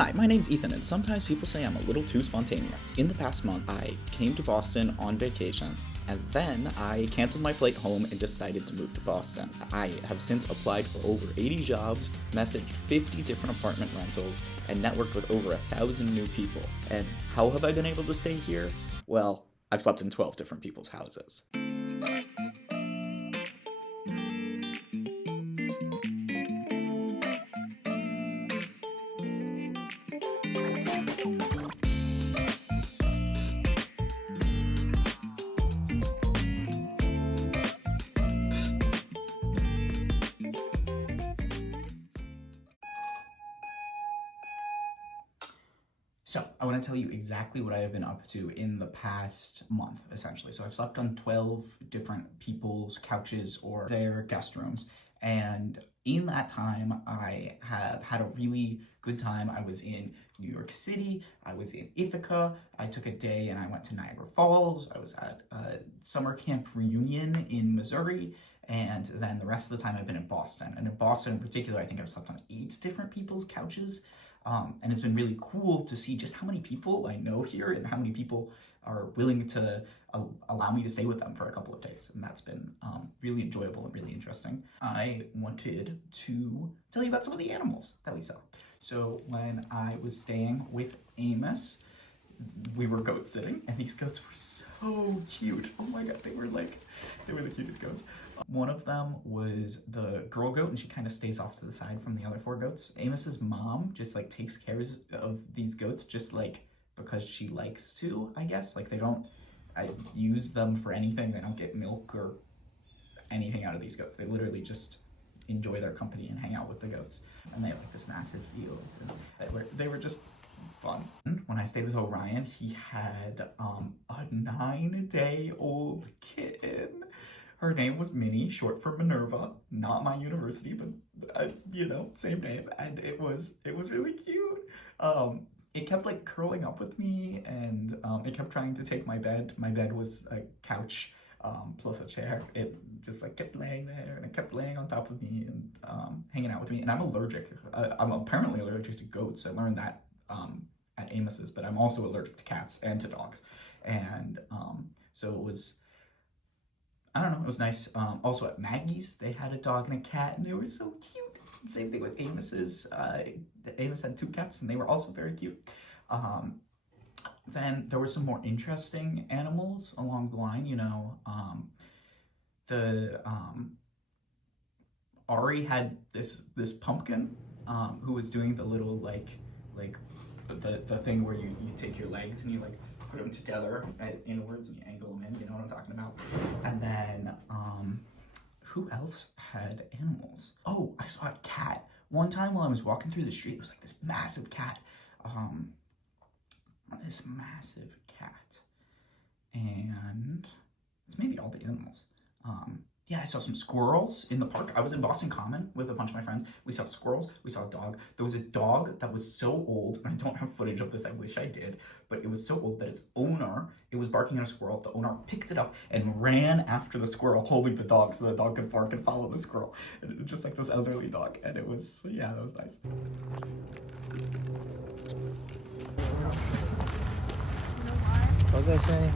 Hi, my name's Ethan, and sometimes people say I'm a little too spontaneous. In the past month, I came to Boston on vacation, and then I canceled my flight home and decided to move to Boston. I have since applied for over 80 jobs, messaged 50 different apartment rentals, and networked with over 1,000 new people. And how have I been able to stay here? Well, I've slept in 12 different people's houses. So, I want to tell you exactly what I have been up to in the past month, essentially. So, I've slept on 12 different people's couches or their guest rooms. And in that time, I have had a really good time. I was in New York City, I was in Ithaca, I took a day and I went to Niagara Falls, I was at a summer camp reunion in Missouri, and then the rest of the time I've been in Boston. And in Boston in particular, I think I've slept on 8 different people's couches. And it's been really cool to see just how many people I know here and how many people are willing to allow me to stay with them for a couple of days. And that's been really enjoyable and really interesting. I wanted to tell you about some of the animals that we saw. So when I was staying with Amos, we were goat sitting, and these goats were so cute. Oh my God, they were the cutest goats. One of them was the girl goat, and she kind of stays off to the side from the other 4 goats. Amos's mom just takes care of these goats just because she likes to, I guess. They don't use them for anything. They don't get milk or anything out of these goats. They literally just enjoy their company and hang out with the goats. And they have this massive field, and they were just fun. When I stayed with Orion, he had a 9-day-old kitten. Her name was Minnie, short for Minerva. Not my university, but same name. And it was really cute. It kept curling up with me, and it kept trying to take my bed. My bed was a couch plus a chair. It just kept laying there, and it kept laying on top of me and hanging out with me. And I'm allergic. I'm apparently allergic to goats. I learned that at Amos's, but I'm also allergic to cats and to dogs. And so it was, I don't know, it was nice. Also at Maggie's, they had a dog and a cat, and they were so cute. Same thing with Amos's. Amos had 2 cats, and they were also very cute. Then there were some more interesting animals along the line. Ari had this pumpkin who was doing the little the thing where you take your legs and you put them together inwards and you angle them in. You know what I'm talking about? And then who else had animals? Oh, I saw a cat one time while I was walking through the street. It was this massive cat. This massive cat, and it's maybe all the animals. Yeah, I saw some squirrels in the park. I was in Boston Common with a bunch of my friends. We saw squirrels, we saw a dog. There was a dog that was so old, and I don't have footage of this, I wish I did, but it was so old that its owner, it was barking at a squirrel. The owner picked it up and ran after the squirrel, holding the dog so the dog could bark and follow the squirrel. And it was just this elderly dog, and it was, yeah, that was nice. What was I saying?